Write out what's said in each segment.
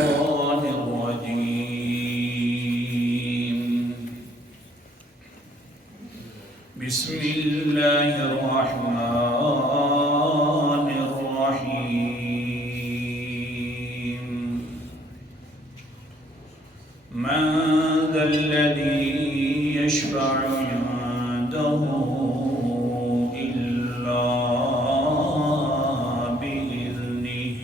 الشيطان الرجيم بسم الله الرحمن الرحيم من ذا الذي يشفع عنده إلا بإذنه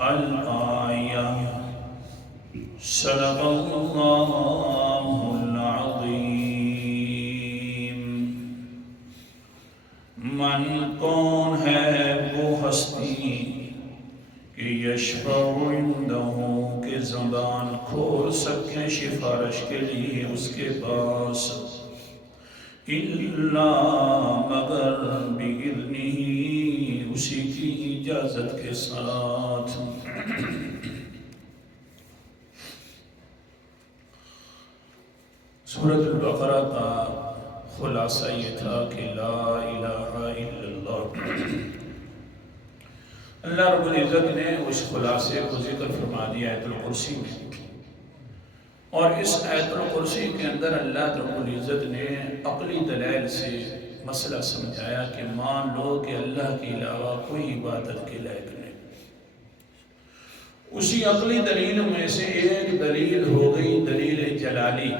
الآية صدق الله العظيم من کون ہے وہ ہستی کہ یشفع عنده کہ زبان کھول سکیں سفارش کے لیے اس کے پاس الا مگر بإذنہ اسی کی اجازت کے ساتھ سورۃ البقرہ کا خلاصہ یہ تھا کہ لا الہ الا اللہ۔ اللہ رب العزت نے اس خلاصے کو ذکر فرما دیا آیت الکرسی میں، اور اس آیت الکرسی کے اندر اللہ رب العزت نے عقلی دلائل سے مسئلہ سمجھایا کہ مان لو کہ اللہ کے علاوہ کوئی عبادت کے لائق نہیں۔ اسی عقلی دلیل میں سے ایک دلیل ہو گئی دلیل جلالی۔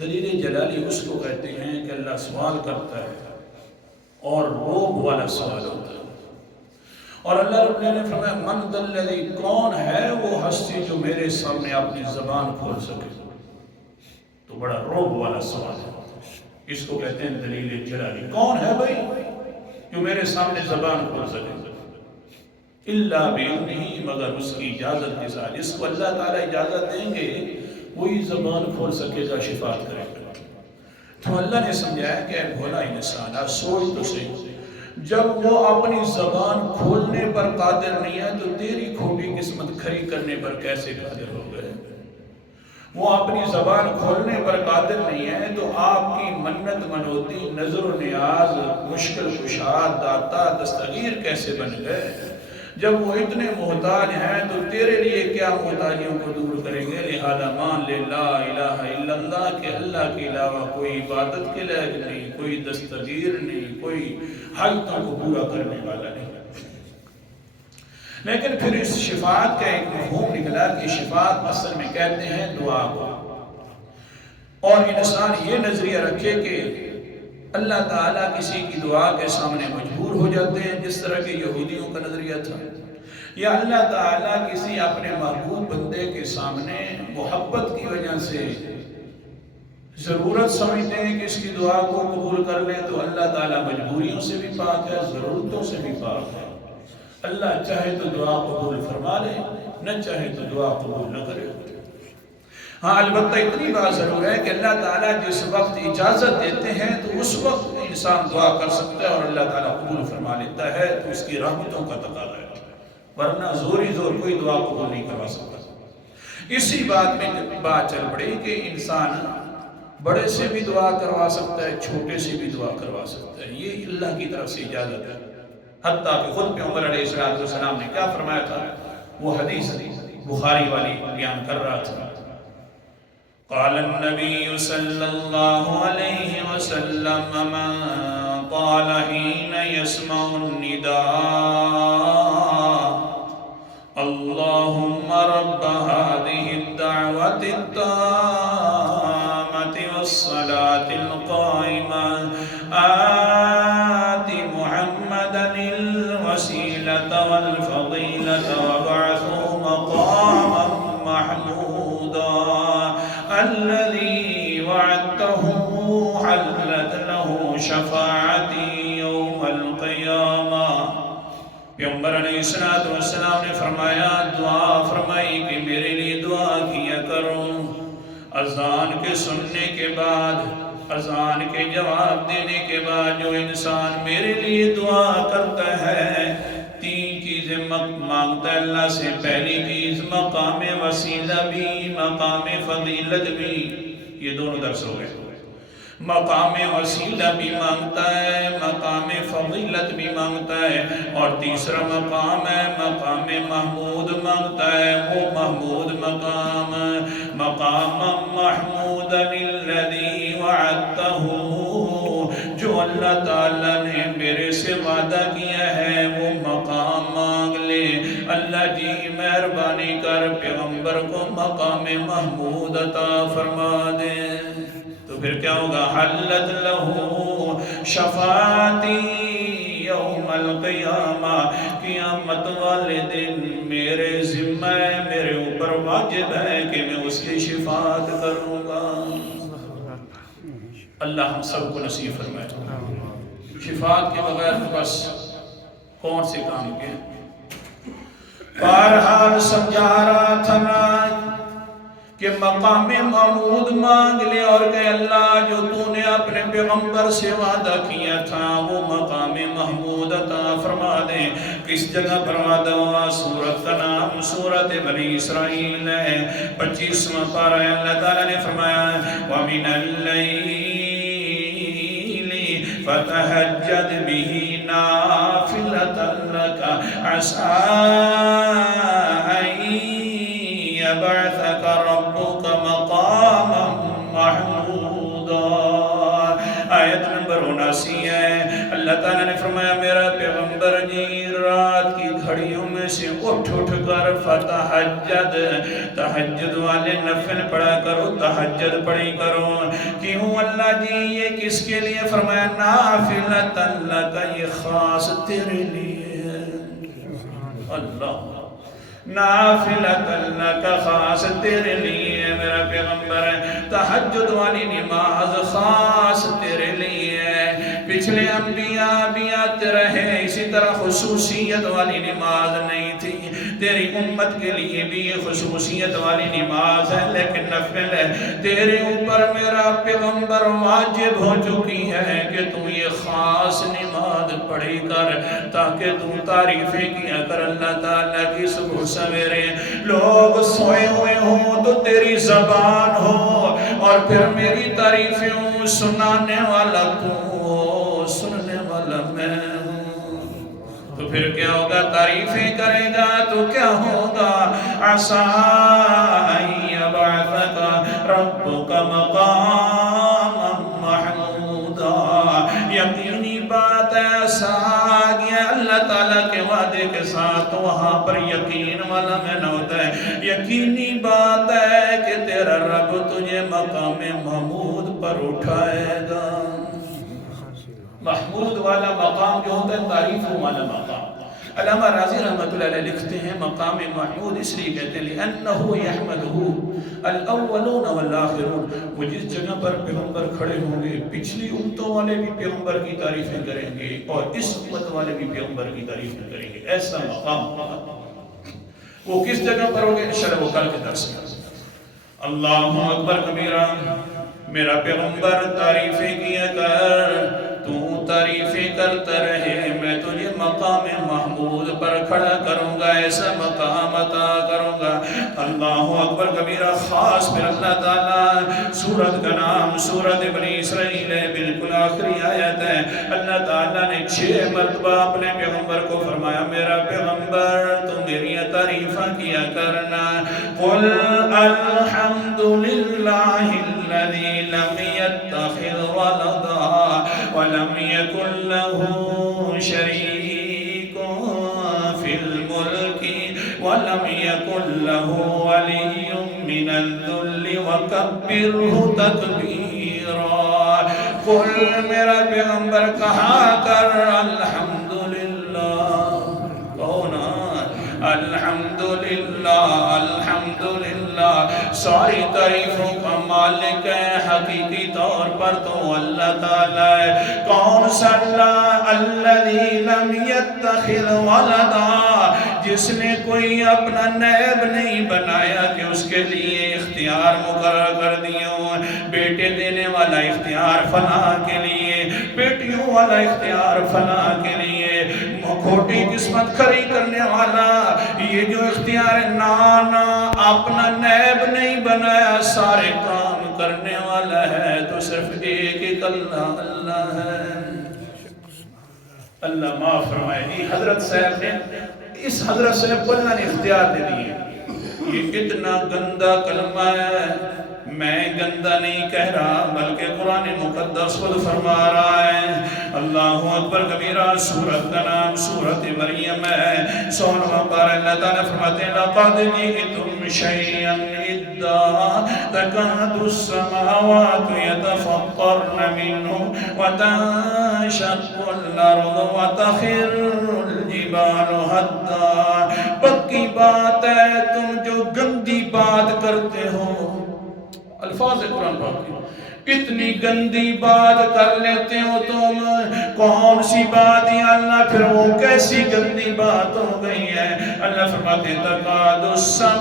دلیل جلالی اس کو کہتے ہیں کہ اللہ سوال کرتا ہے اور روب والا سوال ہوتا ہے، اور اللہ رب نے فرمایا من ذا الذی، کون ہے وہ ہستی جو میرے سامنے اپنی زبان کھول سکے؟ تو بڑا روب والا سوال ہے، اس کو کہتے ہیں دلیل جلالی۔ کون ہے بھائی جو میرے سامنے زبان کھول سکے؟ الا بإذنہ، مگر اس کی اجازت کے ساتھ۔ اس کو اللہ تعالیٰ اجازت دیں گے وہی زبان کھول سکے گا، شفاعت کرے گا۔ تو اللہ نے سمجھایا کہ اے بھولا انسان، سوچ تو صحیح، جب وہ اپنی زبان کھولنے پر قادر نہیں ہے تو تیری کھوٹی قسمت کھری کرنے پر کیسے قادر ہو گئے؟ وہ اپنی زبان کھولنے پر قادر نہیں ہے تو آپ کی منت منوتی، نظر و نیاز، مشکل کشا، داتا، دستگیر کیسے بن گئے؟ جب وہ اتنے محتاج ہیں تو تیرے لیے کیا محتاجیوں کو دور کریں گے؟ لہذا مان لے لا الہ الا اللہ کہ اللہ کے علاوہ کوئی عبادت کے لائق نہیں، کوئی دستگیر نہیں، کوئی حاجتوں کو پورا کرنے والا نہیں۔ لیکن پھر اس شفاعت کا ایک مفہوم نکلا کہ شفاعت اصل میں کہتے ہیں دعا کو، اور انسان یہ نظریہ رکھے کہ اللہ تعالیٰ کسی کی دعا کے سامنے مجبور ہو جاتے ہیں، جس طرح کہ یہودیوں کا نظریہ تھا، یا اللہ تعالیٰ کسی اپنے محبوب بندے کے سامنے محبت کی وجہ سے ضرورت سمجھتے ہیں کہ اس کی دعا کو قبول کر لیں، تو اللہ تعالیٰ مجبوریوں سے بھی پاک ہے، ضرورتوں سے بھی پاک ہے۔ اللہ چاہے تو دعا قبول فرما لے، نہ چاہے تو دعا قبول نہ کرے۔ ہاں البتہ اتنی بات ضرور ہے کہ اللہ تعالیٰ جس وقت اجازت دیتے ہیں تو اس وقت انسان دعا کر سکتا ہے اور اللہ تعالیٰ قبول فرما لیتا ہے، تو اس کی رحمتوں کا تقاضا ہے، ورنہ زوری زور کوئی دعا قبول نہیں کروا سکتا۔ اسی بات میں بات چل پڑی کہ انسان بڑے سے بھی دعا کروا سکتا ہے، چھوٹے سے بھی دعا کروا سکتا ہے، یہ اللہ کی طرف سے اجازت ہے۔ حتیٰ کہ خود پیغمبر علیہ السلام نے کیا فرمایا تھا، وہ حدیث بخاری والی بیان کر رہا تھا۔ قال النبي صلى الله عليه وسلم من قال حين يسمع النداء اللهم رب هذه الدعوة التامة والصلاة القائمة آت محمدا الوسيلة والفضيلة وابعثه مقاما محمودا الذي وعدته حلت له شفاعتي يوم القيامة۔ پیغمبر علیہ السلام نے فرمایا، دعا فرمائی کہ میرے لیے دعا کیا کرو، اذان کے سننے کے بعد، اذان کے جواب دینے کے بعد جو انسان میرے لیے دعا کرتا ہے، تین چیزیں مانگتا ہے اللہ سے۔ پہلی چیز مقام وسیلہ بھی، مقام فضیلت بھی، یہ دونوں درس ہو گئے۔ مقام وسیلہ بھی مانگتا ہے، مقام فضیلت بھی مانگتا ہے، اور تیسرا مقام ہے مقام محمود مانگتا ہے وہ محمود مقام مقام محمود الذی وعدتہ جو اللہ تعالیٰ نے میرے سے وعدہ کیا ہے وہ مقام مانگ لے اللہ جی مہربانی کر پیغمبر کو مقام محمود عطا فرما دے تو پھر کیا ہوگا حلت لہو شفاعتی یوم القیامہ قیامت والے دن میرے ذمہ میرے اوپر واجب ہے کہ میں اس کی شفاعت کروں گا اللہ ہم سب کو نصیب فرمائے شفاعت کے بغیر بس کون سے کام کے بہرحال سمجھا رہا تھا نا کہ مقام محمود مانگ لے اور کہ اللہ جو تو نے اپنے پیغمبر سے وعدہ کیا تھا وہ مقام محمود عطا فرما دے کس جگہ پر وعدہ ہوا سورت کا نام سورت بنی اسرائیل ہے 25واں پارہ ہے اللہ تعالیٰ نے فرمایا وَمِنَ اللَّيْلِ فَتَهَجَّدْ بِهِ نَافِلَةً لَكَ عَسَىٰ أَن يَبْعَثَكَ رَبُّكَ مَقَامًا مَحْمُودًا آیت نمبر 79 ہے اللہ تعالیٰ نے فرمایا میرا پیغمبر جی رات کی گھڑیوں میں سے اٹھ کر فتحجد تہجد والے نفل پڑھا کرو تہجد پڑھی کرو کیوں اللہ جی یہ کس کے لیے فرمایا نافلۃ لک یہ خاص تیرے لیے اللہ نافلۃ لک خاص تیرے لیے میرا پیغمبر تہجد والی نماز خاص تیرے لیے پچھلے انبیاء بھی آتے رہے اسی طرح خصوصیت والی نماز نہیں تھی تیری امت کے لیے بھی یہ خصوصیت والی نماز ہے لیکن نفل ہے تیرے اوپر میرا پیغمبر واجب ہو چکی ہے کہ تم یہ خاص نماز پڑھی کر تاکہ تم تعریفیں کیا کر اللہ تعالیٰ کی صبح سویرے لوگ سوئے ہوئے ہوں تو تیری زبان ہو اور پھر میری تعریفیں سنانے والا تو سننے والا میں ہوں تو پھر کیا ہوگا تعریفیں کرے گا تو کیا ہوگا عَسَىٰ أَن يَبْعَثَكَ رَبُّكَ مَقَامًا مَحْمُودًا یقینی بات ایسا آگیا اللہ تعالیٰ کے وعدے کے ساتھ وہاں پر یقین والا میں نہ ہوتا ہے یقینی بات ہے کہ تیرا رب تجھے مقام محمود پر اٹھائے گا محمود والا مقام جو ہوتا ہے تعریفوں والا مقام علامہ راضی رحمۃ اللہ علیہ لکھتے ہیں مقام محمود اس لیے کہتے ہیں لِأَنَّهُ يَحْمَدُهُ الْأَوَّلُونَ وَالْآخِرُونَ وہ جس جگہ پر پیغمبر کھڑے ہوں گے پچھلی امتوں والے بھی پیغمبر کی تعریفیں کریں گے اور اس امت والے بھی پیغمبر کی تعریفیں کریں گے ایسا مقام وہ کس جگہ پر ہوگے انشاءاللہ وہ کل کے درس میں اللہ اکبر کبیرہ میرا پیغمبر تعریفیں کیا کر تو تعریفیں کرتا رہے میں تجھے مقام محمود پر کھڑا کروں گا ایسا مقام عطا کروں گا اللہ اکبر کبیرہ خاص پھر اللہ تعالیٰ سورت کا نام سورت بنی اسرائیل ہے بالکل آخری آیت ہے اللہ تعالیٰ نے 6 مرتبہ اپنے پیغمبر کو فرمایا میرا پیغمبر تو میری تعریفہ کیا کرنا قل الحمدللہ الذی لم يتخذ ولدا ولم يكن له شريك في الملك ولم يكن له ولي من الذل وكبره تكبيرا قل میرا پیغمبر کہا کر الحمدللہ کونا الحمدللہ الحمدللہ ساری تعریفوں کا مالک ہے حقیقی طور پر تو اللہ تعالیٰ ہے کون سا اللہ الذی لم يتخذ ولدا جس نے کوئی اپنا نیب نہیں بنایا کہ اس کے لیے اختیار مقرر کر دیا ہو بیٹے دینے والا اختیار فلاں کے لیے بیٹیوں والا اختیار فلاں کے لیے کھوٹی قسمت کھڑی کرنے والا یہ جو اختیار نانا اپنا نیب نہیں بنایا سارے کام کرنے والا ہے تو صرف ایک اللہ اللہ ہے اللہ معاف فرمائے حضرت صاحب نے اس حضرت صاحب کو اللہ نے اختیار دے دیے. یہ اتنا گندا کلمہ ہے. میں گندہ نہیں کہہ رہا بلکہ قرآن مقدس خود فرما رہا ہے. اللہ اکبر کبیرہ. سورت کا نام سورت مریم ہے. 16واں پارہ اللہ تعالیٰ فرماتے ہیں لَقَدْ جِئْتُمْ شَيْئًا إِدًّا تَكَادُ السَّمَاوَاتُ يَتَفَطَّرْنَ مِنْهُ وَتَنشَقُّ الْأَرْضُ وَتَخِرُّ الْجِبَالُ هَدًّا. پکی بات ہے تم جو گندی بات کرتے ہو. الفاظ قرآن پاک کی اتنی گندی بات کر لیتے ہو تم. کون سی بات یا اللہ؟ پھر وہ کیسی گندی بات ہو گئی ہے؟ اللہ فرماتے ہیں تَقَادُ السَّمَاوَاتِ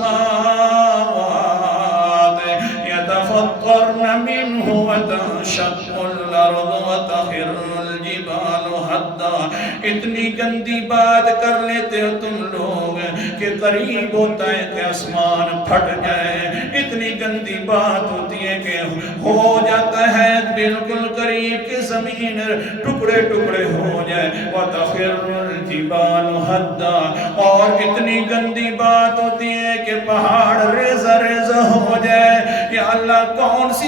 يَتَفَطَّرْنَ مِنْهُ وَتَنشَقُّ الْأَرْضُ وَتَخِرُّ الْجِبَالُ هَدًّا. اتنی گندی بات کر لیتے ہو تم لوگ کہ قریب ہوتا ہے کہ آسمان پھٹ جائے. اتنی گندی بات ہوتی ہے کہ ہو جاتا ہے بالکل قریب کہ زمین ٹکڑے ٹکڑے ہو جائے. وَتَخِرُّ الْجِبَالُ هَدًّا. اور اتنی گندی بات ہوتی ہے کہ پہاڑ ریزہ ریزہ ہو جائے. یا اللہ کون سی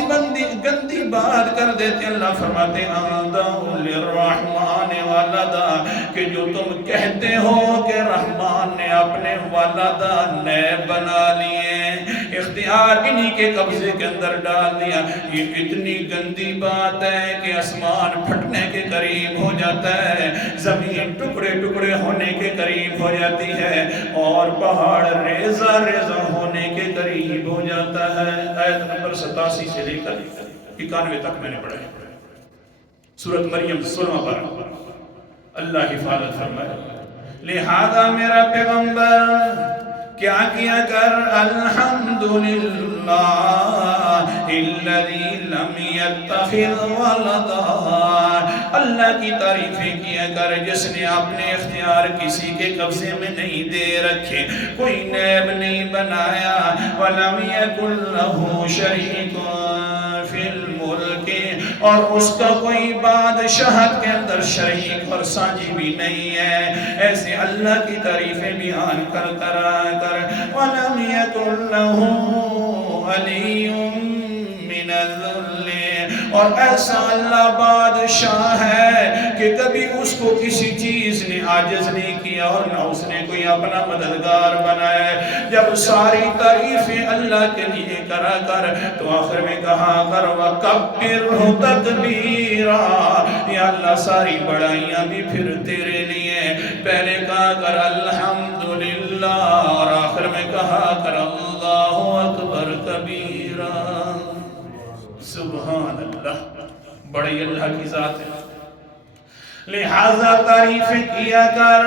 گندی بات کر دیتے؟ اللہ فرماتے ہیں أَنْدَعُوا لِلرَّحْمَنِ وَلَدًا. کہ جو تم کہتے ہو کہ رحمان نے اپنے والدہ نیب بنا لیے، اختیار انہی کے قبضے کے اندر ڈال دیا. یہ اتنی گندی بات ہے کہ آسمان پھٹنے کے قریب ہو جاتا ہے، زمین ٹکڑے ٹکڑے ہونے کے قریب ہو جاتی ہے، اور پہاڑ ریزہ ریزہ ہونے کے قریب ہو جاتا ہے. آیت نمبر 87 سے لے کر 91 تک میں نے پڑھا ہے. سورت مریم 16واں پارہ. اللہ حفاظت فرمائے. لہذا میرا پیغمبر کیا کیا کر؟ الحمدللہ الذی لم یتخذ ولدا. اللہ کی تعریفیں کیا کر جس نے اپنے اختیار کسی کے قبضے میں نہیں دے رکھے، کوئی نیب نہیں بنایا. ولم یکن لہ شریک فی الملک. اور اس کا کوئی بادشاہت کے اندر شریک اور ساجی بھی نہیں ہے. ایسے اللہ کی تعریفیں بیان کرتا رہا کر. وَلَمْ يَكُنْ لَهُ وَلِيٌّ مِّنَ الذُّلِّ. اور ایسا اللہ بادشاہ ہے کہ کبھی اس کو کسی چیز نے عاجز نہیں کیا اور نہ اس نے کوئی اپنا مددگار بنایا. جب ساری تعریفیں اللہ کے لیے کرا کر تو آخر میں کہا کر وَكَبِّرْهُ تَكْبِيرًا. یا اللہ ساری بڑائیاں بھی پھر تیرے لیے. پہلے کہا کر الحمدللہ اور آخر میں کہا کر اللہ اکبر کبیرا. سبحان اللہ. بڑی اللہ کی ذات ہے. لہذا تعریفیں کیا کر.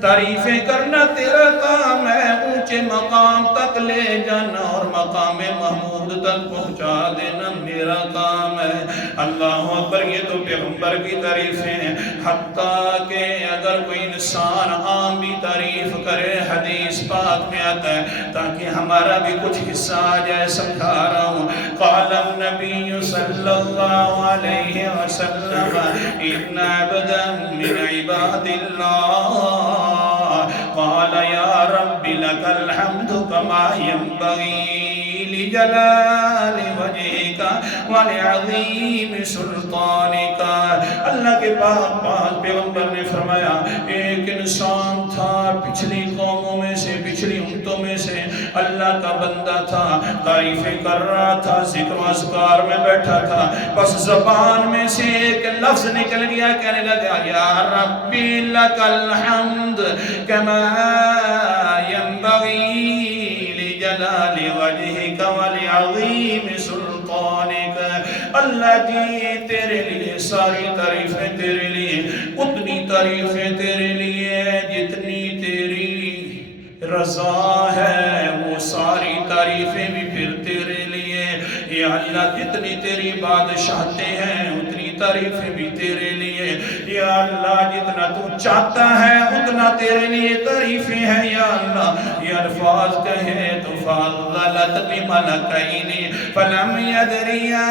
تعریفیں کرنا تیرا کام ہے، اونچے مقام تک لے جانا اور مقام محمود تک پہنچا دینا میرا کام ہے. اللہ اکبر. یہ تو پیغمبر کی تعریفیں ہیں. حتیٰ کہ اگر کوئی انسان عام بھی تعریف کرے، حدیث پاک میں آتا ہے تاکہ ہمارا بھی کچھ حصہ آ جائے، سمجھا رہا ہوں. قال النبی صلی اللہ علیہ وسلم ان عبدا من عباد اللہ قال یا رب لك الحمد كما ينبغي لجلال وجهك ولعظیم سلطانك. اللہ کے پاک پیغمبر نے فرمایا ایک انسان تھا پچھلی قوموں میں سے، پچھلی امتوں میں سے، اللہ کا بندہ تھا، تعریفیں کر رہا تھا، ذکر و اذکار میں بیٹھا تھا، بس زبان میں سے ایک لفظ نکل گیا، کہنے لگا یا ربی لک الحمد کما ینبغی لجلال وجہک ولعظیم سلطانک. اللہ جی تیرے لیے ساری تعریفیں تیرے لیے، اتنی تعریفیں تیرے لیے جتنی تیری رضا ہے، وہ ساری تعریفیں بھی پھر تیرے لیے. یا اللہ جتنی تیری بادشاہتیں ہیں اتنی تعریفیں بھی تیرے لیے. یا اللہ جتنا تو چاہتا ہے اتنا تیرے لیے تعریفیں ہیں. یا اللہ یہ الفاظ کہے تو فَضَّلَتْ بِمَلَكَيْنِ فَلَمْ يَدْرِيَا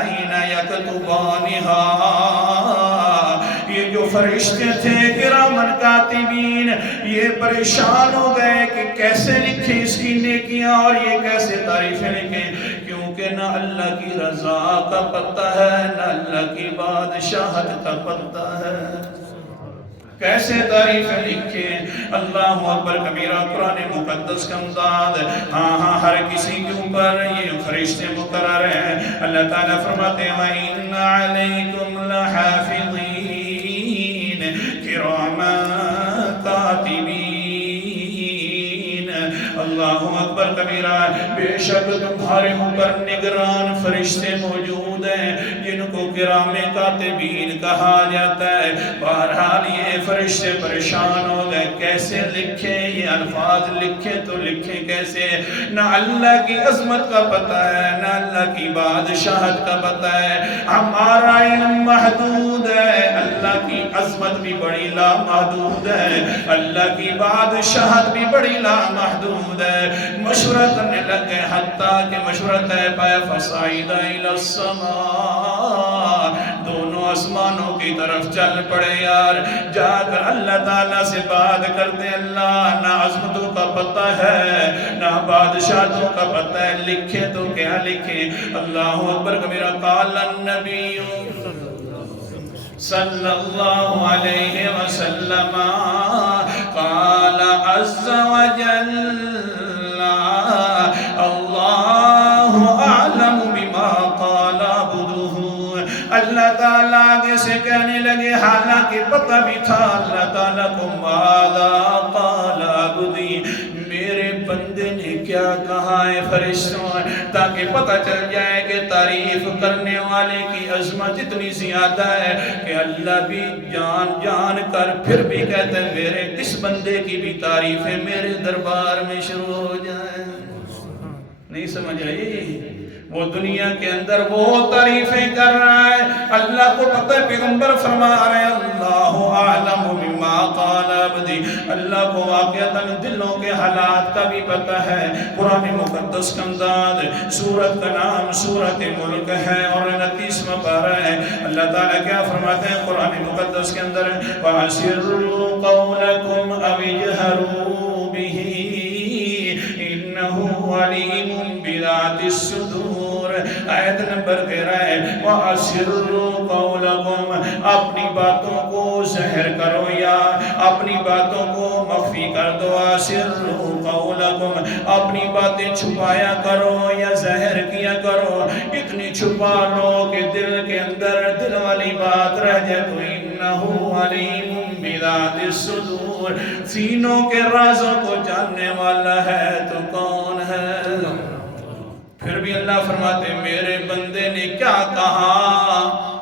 اِنَ يَكْتُبَانِهَا. یہ جو فرشتے تھے کرامن کاتبین، یہ پریشان ہو گئے کہ کیسے لکھیں اس کی نیکیاں اور یہ کیسے تعریفیں لکھیں، کیونکہ نہ اللہ کی رضا کا پتہ ہے نہ اللہ کی بادشاہت کا پتہ ہے، کیسے تعریفیں لکھیں۔ اللہ اکبر کبیرہ، قرآن مقدس کا امداد، ہاں ہر کسی کے اوپر یہ فرشتے مقرر ہیں۔ اللہ تعالیٰ فرماتے ہیں وَإِنَّ عَلَيْكُمْ لَحَافِظِينَ كِرَامًا كَاتِبِينَ۔ اللہ اکبر کبیرہ، بے شک تمہارے اوپر نگران فرشتے موجود ہیں جن کو کرام کاتبین کہا جاتا ہے۔ بہرحال یہ فرشتے پریشان ہو گئے، کیسے لکھیں یہ الفاظ، لکھیں تو لکھیں کیسے، نہ اللہ کی عظمت کا پتہ ہے نہ اللہ کی بادشاہت کا پتہ ہے، ہمارا علم محدود ہے، اللہ کی عظمت بھی بڑی لامحدود ہے، اللہ کی بادشاہت بھی بڑی لامحدود ہے۔ مشورہ کرنے لگ گئے، حتیٰ کہ مشورہ طے پایا فَصَعِدَ إِلَى السَّمَاءِ، دونوں آسمانوں کی طرف چل پڑے یار، جا کر اللہ تعالیٰ سے بات کرتے، اللہ نہ عظمتوں کا پتہ ہے نہ بادشاہتوں کا پتہ ہے، لکھیں تو کیا لکھیں۔ اللہ اکبر کبیرہ، قال النبی صلی اللہ علیہ وسلم قال عز وجل اللہ اعلم بما قال عبدہ۔ اللہ تعالیٰ آگے سے کہنے لگے، حالانکہ پتہ بھی تھا اللہ تعالیٰ کو، ماذا قال عبدی، میرے بندے نے کیا کہا ہے فرشتوں، تاکہ پتہ چل جائے کہ تعریف کرنے والے کی عظمت اتنی زیادہ ہے کہ اللہ بھی جان کر پھر بھی کہتے ہیں میرے اس بندے کی بھی تعریفیں میرے دربار میں شروع ہو جائیں۔ نہیں سمجھ آئی؟ وہ دنیا کے اندر وہ تعریفیں کر رہا ہے، اللہ کو پتہ ہے، پیغمبر فرما رہے ہیں اللہ اعلم بما قال عبدی، اللہ کو واقعتاً دلوں کے حالات کا بھی پتہ ہے۔ قرآن مقدس کا امداد، سورت کا نام سورت ملک ہے اور 29واں پارہ ہے۔ اللہ تعالیٰ کیا فرماتے ہیں قرآن مقدس کے اندر، وَأَسِرُّوا قَوْلَكُمْ أَوِ اجْهَرُوا بِهِ إِنَّهُ عَلِيمٌ بِذَاتِ الصُّدُورِ۔ آیت نمبر 13 ہے، وَأَسِرُّوا قَوْلَكُمْ، اپنی باتوں کو ظاہر کرو یا اپنی باتوں کو مخفی کر دو، وَأَسِرُّوا قَوْلَكُمْ، اپنی باتیں چھپایا کرو یا ظاہر کیا کرو، اتنی چھپا لو کہ دل کے اندر دل والی بات رہ جائے تو إِنَّهُ عَلِيمٌ بِذَاتِ الصُّدُورِ، سینوں کے رازوں کو جاننے والا ہے تو کون ہے۔ پھر بھی اللہ فرماتے میرے بندے نے کیا کہا،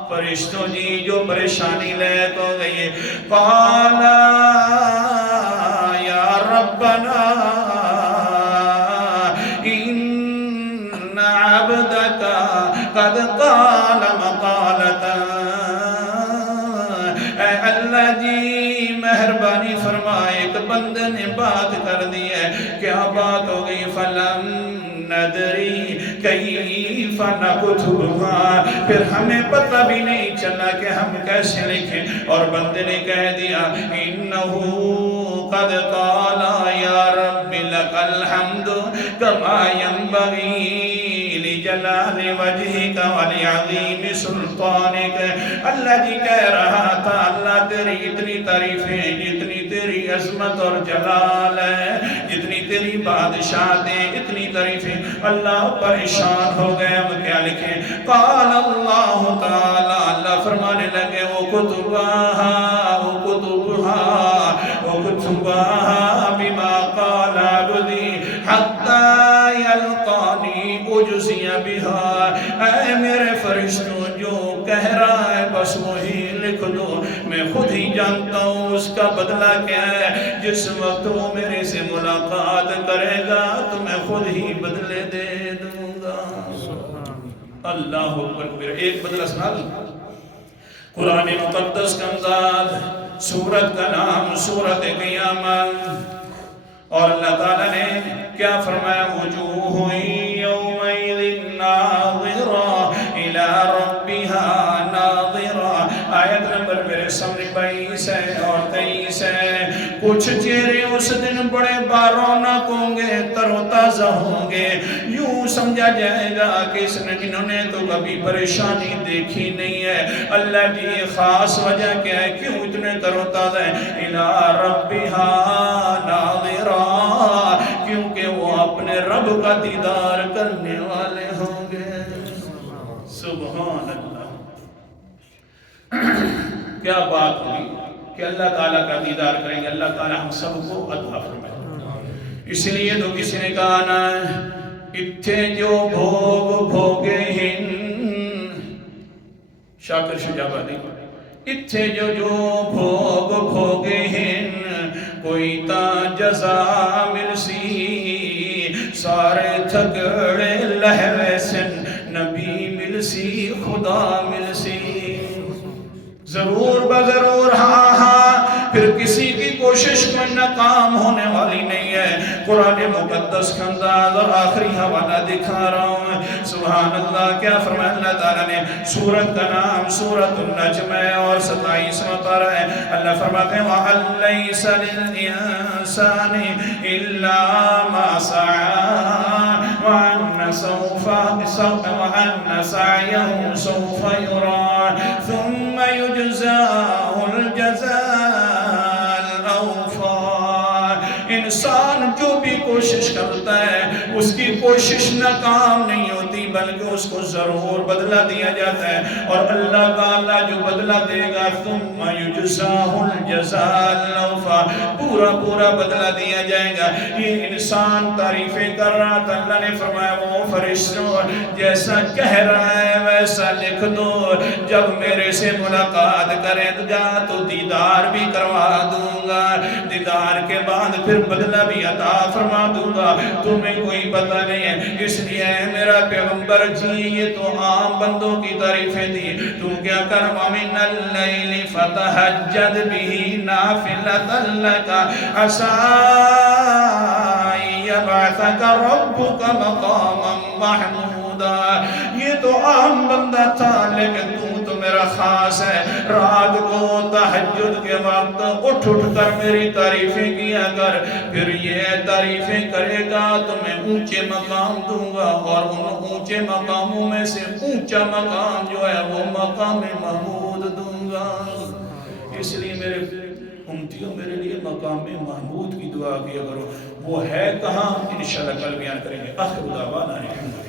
فرشتوں جی جو پریشانی لے تو گئی، قال یا ربنا ان عبدک قد قال مقالتا، اے اللہ جی مہربانی فرمائے، ایک بندے نے بات کر دی ہے، کیا بات ہو گئی، فلم ندری کیف نکتبھا، پھر ہمیں پتہ بھی نہیں چلا کہ ہم کیسے لکھیں، اور بندے نے کہہ دیا انہو قد قال یا رب لک الحمد کما ینبغی لجلال وجہک ولعظیم سلطانک۔ اللہ جی کہہ رہا تھا اللہ تیری اتنی تعریفیں، جتنی تیری عظمت اور جلال ہے، جتنی تیری بادشاہتیں، اتنی تعریفیں، اللہ پریشان ہو گئے، اب کیا لکھیں، قال اللہ تعالی، اللہ فرمانے لگے اکتبها بما قال عبدی حتی یلقانی اجزی بها، اے میرے فرشتوں جو کہہ رہا ہے بس وہی لکھ دو، میں خود ہی جانتا ہوں اس کا بدلہ کیا ہے، جس وقت وہ میرے سے ملاقات کرے گا تو میں خود ہی بدلے دے دوں گا۔ اللہ اکبر، ایک بدلہ سنا دوں، قرآن مقدس کا انداز، سورت کا نام سورت قیامت، اور اللہ تعالیٰ نے کیا فرمایا، وجوہ یومئذ ناظرہ الی ربها ناظرہ، آیت نمبر میرے سامنے 22 اس دن بڑے بارونق ہوں گے، تر و تازہ ہوں گے، یوں سمجھا جائے گا کہ انہوں نے تو کبھی پریشانی دیکھی نہیں ہے۔ اللہ کی یہ خاص وجہ کیا ہے، کیوں اتنے تر و تازہ ہیں؟ اِلَىٰ رَبِّهَا نَاظِرَةٌ، کیونکہ وہ اپنے رب کا دیدار کرنے والے ہوں گے۔ سبحان اللہ، کیا بات ہوئی کہ اللہ تعالیٰ کا دیدار کریں گے۔ اللہ تعالیٰ ہم سب کو عطا فرمائے۔ اس لیے تو کسی نے کہا نا، اتھے جو بھوگ بھوگے ہن، شاکر شجابادی، اتھے جو بھوگ بھوگے ہن، کوئی تا جزا مل سی، سارے تھکڑے لہوے سن، نبی مل سی، خدا مل سی۔ ضرور بضرور ہاں ہاں، پھر کسی کی کوشش میں ناکام ہونے والی نہیں ہے۔ قرآن مقدس کا انداز اور آخری حوالہ دکھا رہا ہوں۔ سبحان اللہ، کیا فرمایا اللہ تعالیٰ نے؟ سورت کا نام سورت النجم ہے اور 27واں پارہ ہے۔ اللہ فرماتے ہیں وَأَن لَيْسَ لِلْإِنسَانِ إِلَّا مَا سَعَىٰ وَأَنَّ سَعْيَهُ سَوْفَ يُرَىٰ ثُمَّ يُجْزَاهُ الْجَزَاءَ الْأَوْفَىٰ۔ انسان جو بھی کوشش کرتا ہے اس کی کوشش ناکام نہیں ہوتی، بلکہ اس کو ضرور بدلہ دیا جاتا ہے، اور اللہ تعالیٰ جو بدلہ دے گا ثُمَّ يُجْزَاهُ الْجَزَاءَ الْأَوْفَىٰ، پورا پورا بدلہ دیا جائے گا۔ یہ انسان تعریفیں کر رہا تھا، اللہ نے فرمایا وہ فرشتوں جیسا کہہ رہا ہے ویسا لکھ دو، جب میرے سے ملاقات کرے تو دیدار بھی کروا دوں گا، دیدار کے بعد پھر بدلہ بھی عطا فرما دوں گا، تمہیں کوئی پتہ نہیں ہے۔ اس لیے میرا پیغمبر جی، یہ تو عام بندوں کی تعریفیں تھی، تو کیا کر وَمِنَ اللَّيْلِ فَتَہَجَّدْ بِهِ نَافِلَةً لَكَ عَسَىٰ أَن يَبْعَثَكَ رَبُّكَ مَقَامًا مَحْمُودًا۔ یہ تو عام بندہ تھا، لیکن تو میرا خاص ہے۔ رات کو تہجد کے وقت اٹھ کر میری تعریفیں کیا کر، پھر یہ تعریفیں کرے گا تو میں اونچے مقام دوں گا، اور ان اونچے مقاموں میں سے اونچا مقام جو ہے وہ مقام محمود دوں گا۔ اس لیے میرے امتیوں میرے لیے مقام محمود کی دعا کیا کرو۔ وہ ہے کہاں؟ انشاءاللہ کل بیان کریں گے۔ آخر دعوانا الحمدللہ۔